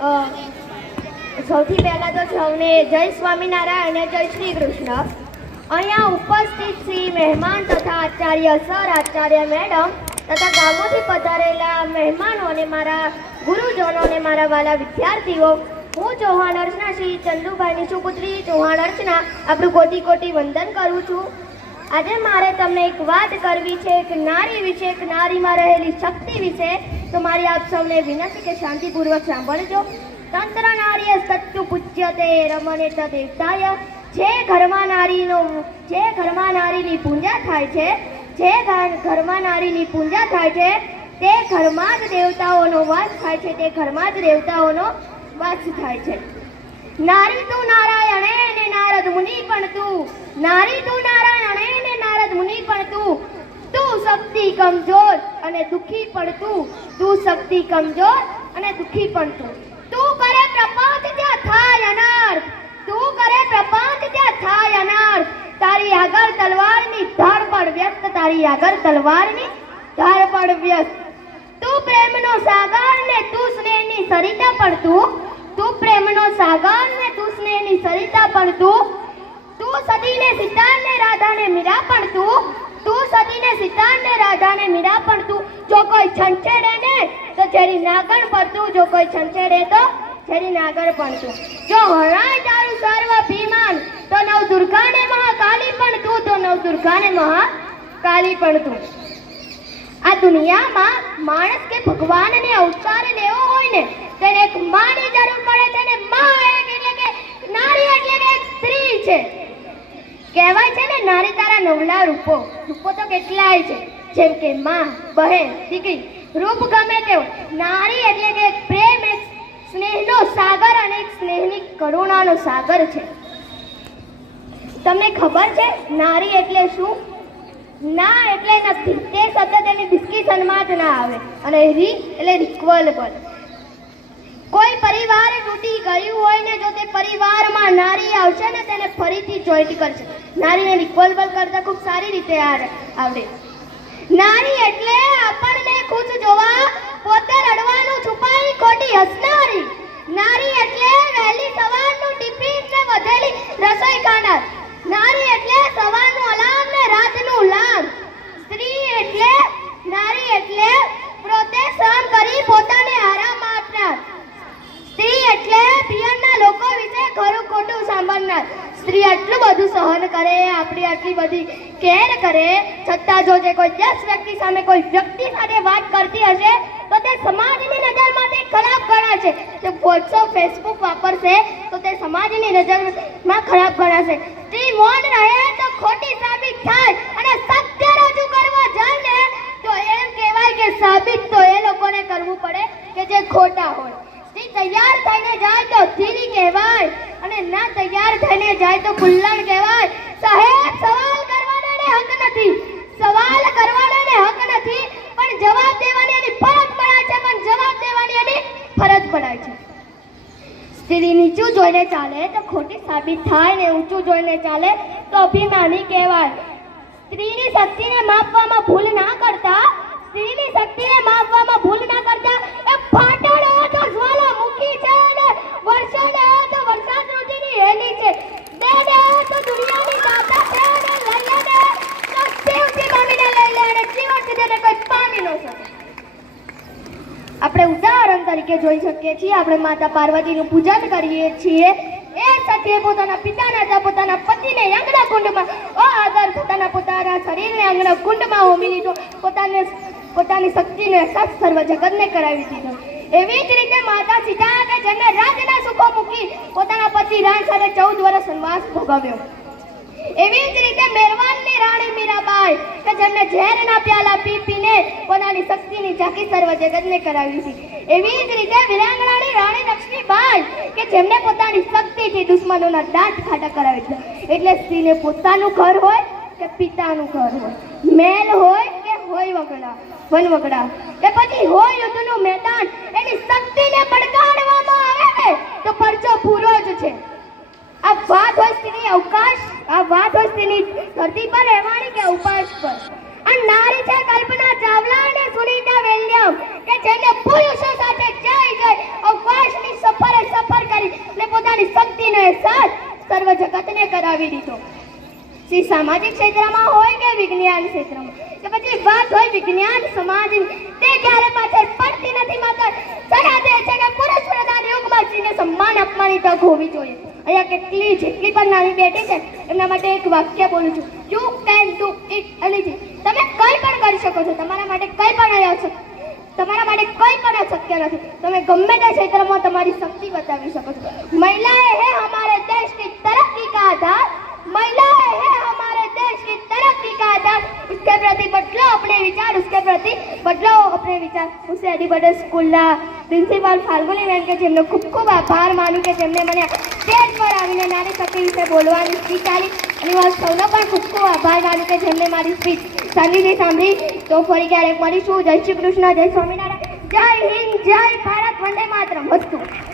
સૌથી પહેલાં તો સૌને જય સ્વામિનારાયણ અને જય શ્રી કૃષ્ણ. અહીંયા ઉપસ્થિત શ્રી મહેમાન તથા આચાર્ય, સર આચાર્ય, મેડમ તથા ગામોથી પધારેલા મહેમાનોને, મારા ગુરુજનોને, મારા વાલા વિદ્યાર્થીઓ, હું ચૌહાણ અર્ચના શ્રી ચંદુભાઈની સુપુત્રી ચૌહાણ અર્ચના આપણું કોટી કોટી વંદન કરું છું. આજે મારે તમને એક વાત કરવી છે, એક નારી વિશે, એક નારીમાં રહેલી શક્તિ વિશે તો મારી આપ સૌને વિનંતી કે શાંતિપૂર્વક સાંભળજો. તંત્ર નારી સત્તુ પૂજ્યતે રમણે ત દેવતાય જે ઘરમાં નારીનો જે ઘરમાં નારીની પૂજા થાય છે, જે ઘર- ઘરમાં નારીની પૂજા થાય છે, તે ઘરમાં જ દેવતાઓનો વાસ થાય છે, તે ઘરમાં જ દેવતાઓનો વાસ થાય છે. નારી તું નારાયણે ને નારદ મુનિ પણ તું. નારી તું નારાયણે ને નારદ મુનિ પણ તું. તું શક્તિ કમજોર અને દુખી પણ તું. તું શક્તિ કમજોર અને દુખી પણ તું. તું કરે પ્રપંચ ત્યાં થાય અનર્થ. તું કરે પ્રપંચ ત્યાં થાય અનર્થ. તારી આગળ તલવારની ધાર પણ વ્યસ્ત, તારી આગળ તલવારની ધાર પણ વ્યસ્ત. તું પ્રેમનો સાગર ને તું સ્નેહની સરિતા પણ તું. તું પ્રેમનો સાગર ને તું સ્નેહની સરિતા પણ તું. તું સતીને સીતા ને રાધા ને મીરા પણ તું. તું સતીને સીતા ને રાધા મીરા પણ તું. જો કોઈ છંછેડે ને, તો જેરી નાગણ પડતું જો કોઈ છંછેડે તો જેરી નાગણ પડતું જો હણાય તારું સર્વ અભિમાન, તો નવ દુર્ગાને મહાકાલી પણ તું. તો નવ દુર્ગાને મહાકાલી પણ તું. આ દુનિયામાં માણસ કે ભગવાનને અવતાર લેવો હોય ને તેને એક માની જરૂર પડે છે ને, માં એટલે કે નારી એટલે કે એક સ્ત્રી છે. કહેવાય છે ને, નારી તારા નવલા રૂપો. રૂપો તો કેટલાય છે. જેમ કે માં, બહેન, દીકરી. રૂપ ગમે તેવો. નારી એટલે કે પ્રેમ એક સ્નેહનો સાગર અને એક સ્નેહની કરુણાનો સાગર છે. તમને ખબર છે, નારી એટલે શું? ના એટલે નથી. તે સતત એની ડિસ્કશનમાં જ ના આવે. અને રી એટલે રિક્વલેબલ કોઈ પરિવાર તૂટી ગયું હોય ને, જો તે પરિવારમાં નારી આવશે ને, તેને ફરીથી જોઈન્ટ કરશે. નારીને રિક્વલેબલ કરતા ખૂબ સારી રીતે આવડે. નારી એટલે આપણને ખુશ જોવા પોતે રડવાનું છુપાઈ ખોટી હસનારી નારી એટલે વહેલી સવારનું ટિફિન ને વધેલી રસોઈ ખાનાર નારી એટલે સવારનું અલાર્મ ને રાતનું લામ સ્ત્રી એટલે નારી એટલે પોતે સહન કરી પોતાને આરામ આપનાર સ્ત્રી એટલે પિયરના લોકો વિશે ખરું ખોટું સાંભળનાર સ્ત્રી આટલું બધું સહન કરે, આપણી આટલી બધી કેર કરે, છતાં જો જે કોઈ દસ વ્યક્તિ સામે કોઈ વ્યક્તિ સાથે વાત કરતી હશે, તો તે સમાજની નજરમાં તે ખરાબ ગણાશે જો વોટ્સઅપ, ફેસબુક વાપરશે, તો તે સમાજની નજરમાં ખરાબ ગણાશે. સ્ત્રી મૌન રહે તો ખોટી સાબિત થાય અને સત્ય રજૂ કરવા જાય તો એમ કહેવાય કે સાબિત તો એ લોકોને કરવું પડે કે જે ખોટા હોય. સ્ત્રી તૈયાર થઈને જાય તો ધીરી કહેવાય અને ના તૈયાર થઈને જાય તો કુલ્લણ કહેવાય. સાહેબ, સવાલ કરવાને હક નથી. સવાલ કરવાને હક નથી, પણ જવાબ દેવાની એની ફરજ પડાય છે, પણ જવાબ દેવાની એની ફરજ પડાય છે. સ્ત્રી નીચું જોઈને ચાલે તો ખોટી સાબિત થાય ને ઊંચું જોઈને ચાલે તો અભિમાની કહેવાય. સ્ત્રીની શક્તિને માપવામાં ભૂલ ના કરતા, સ્ત્રીની શક્તિને માપવામાં ભૂલ ના કરતા એ ફાટણ હે તો જ્વાલામુખી છે અને વરસાદ હે તો વરસાદ ઋતુની હેલી છે બેન હે તો દુનિયાની દાતા છે અને લઈને હે તો શિવજી મામીને લઈ લે અને જીવન સુધી એને કોઈ પામી ન શકે આપણે ઉદાહરણ તરીકે જોઈ શકીએ છીએ. આપણે માતા પાર્વતીનું પૂજન કરીએ છીએ. એ સાથે પોતાના પિતાના હતા, પોતાના પતિને આંગણા કુંડમાં આદર પોતાના પોતાના શરીરને આંગણા કુંડમાં હોમી દીધો પોતાને પોતાની શક્તિને સત સર્વ જગતને કરાવી દીધો. એવી જ રીતે માતા સીતા કે જેમને રાજના સુખો મૂકી પોતાના પતિ રામ સાથે ચૌદ વર્ષ વનવાસ ભોગવ્યો. એવી જ રીતે મેરવાનની રાણી મીરાબાઈ કે જેમને ઝેરના પ્યાલા પી પીને પોતાની શક્તિની ઝાંકી સર્વ જગતને કરાવી હતી. એવી જ રીતે વિરાંગણાની રાણી લક્ષ્મીબાઈ કે જેમણે પોતાની શક્તિથી દુશ્મનોના દાંત ખાટા કરાવી દીધા. એટલે સ્ત્રીને પોતાનું ઘર હોય કે પિતાનું ઘર હોય? મહેલ હોય કે હોય વગડા? વન વગડા કે પછી હોય યુદ્ધનું મેદાન? એની જેને પુરુષો સાથે જઈ જઈ અવકાશની સફરે સફર કરી અને પોતાની શક્તિનો અહેસાસ સર્વ જગતને કરાવી દીધો. શ્રી સામાજિક ક્ષેત્રમાં હોય કે વિજ્ઞાન ક્ષેત્રમાં? કે પછી વાત હોય વિજ્ઞાન સમાજ તે ક્યારે પાછળ પડતી નથી માત્ર? સલાહ દે છે કે પુરુષ પ્રધાન યુગમાં જીને સન્માન આપવાની તક હોવી જોઈએ. અહીંયા કેટલી જેટલી પણ નાની બેટી છે, એમના માટે એક વાક્ય બોલું છું. યુ કેન ડુ ઇટ અને તમે કંઈ પણ કરી શકો છો, તમારા માટે કંઈ પણ આવ્યા છો તમારા માટે કંઈ પણ અશક્ય નથી તમે ગમે તે ક્ષેત્રમાં તમારી શક્તિ બતાવી શકો છો મહિલાએ હે હમારે દેશ की तरक्की का आधार महिलाएं है हमारे देश की तरक्की का आधार उसके प्रति बदलो अपने विचार उसके प्रति बदलो अपने विचार उसे એડિબડે સ્કૂલના પ્રિન્સિપાલ ફાલ્ગુની બેન કે જેમનો ખૂબ ખૂબ આભાર માનું કે જેમને મને સ્ટેજ પર આવીને નારી શક્તિ વિશે બોલવાની સ્પીચ આપી અને હું સૌનો પણ ખૂબ ખૂબ આભાર માનું કે જેમને મારી સ્પીચ શાંતિથી સાંભળી, તો ફરી ક્યારેક મળીશું. જય શ્રી કૃષ્ણ, જય સ્વામિનારાયણ. જય હિન્દ, જય ભારત, વંદે માતરમ. વસ્તુ.